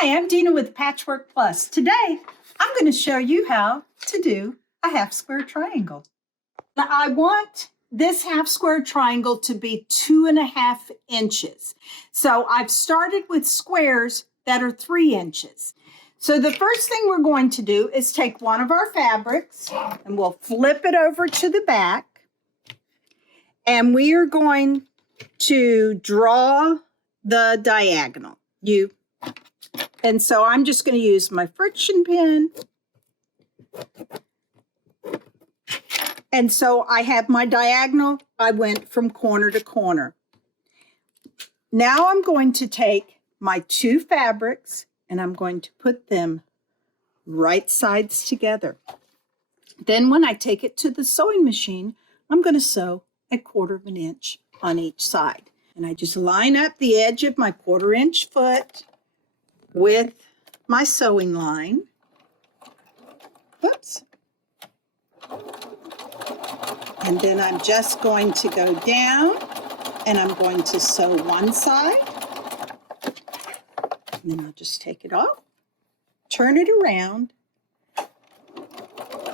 Hi, I'm Dena with Patchwork Plus. Today, I'm going to show you how to do a half square triangle. Now, I want this half square triangle to be 2.5 inches. So I've started with squares that are 3 inches. So the first thing we're going to do is take one of our fabrics and we'll flip it over to the back. And we are going to draw the diagonal. And so I'm just going to use my friction pen. And so I have my diagonal. I went from corner to corner. Now I'm going to take my 2 fabrics and I'm going to put them right sides together. Then when I take it to the sewing machine, I'm going to sew 1/4 inch on each side. And I just line up the edge of my 1/4 inch foot with my sewing line. Whoops. And then I'm just going to go down and I'm going to sew one side. And then I'll just take it off, turn it around,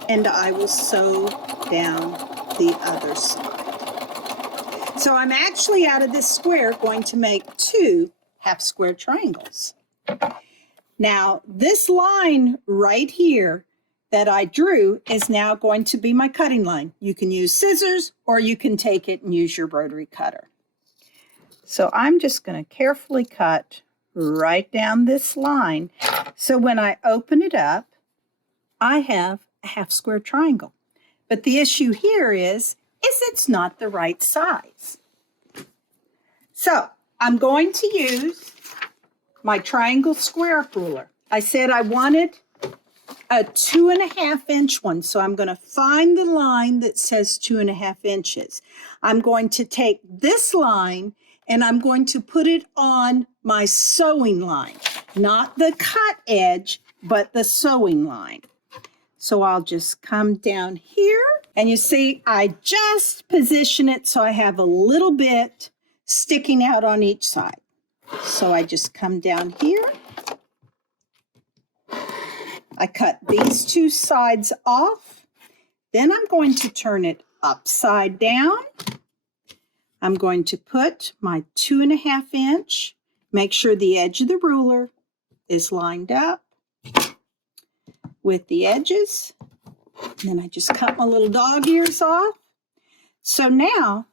and I will sew down the other side. So I'm actually out of this square going to make 2 half square triangles. Now, this line right here that I drew is now going to be my cutting line. You can use scissors or you can take it and use your rotary cutter. So I'm just going to carefully cut right down this line. So when I open it up, I have a half square triangle. But the issue here is it's not the right size. So I'm going to use my triangle square ruler. I said I wanted a 2.5 inch one, so I'm going to find the line that says 2.5 inches. I'm going to take this line and I'm going to put it on my sewing line, not the cut edge, but the sewing line. So I'll just come down here and you see I just position it so I have a little bit sticking out on each side. So I just come down here. I cut these 2 sides off. Then I'm going to turn it upside down. I'm going to put my 2.5 inch, make sure the edge of the ruler is lined up with the edges. And then I just cut my little dog ears off. So now,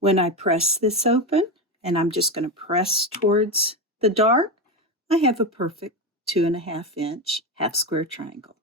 when I press this open, and I'm just going to press towards the dark, I have a perfect 2.5 inch half square triangle.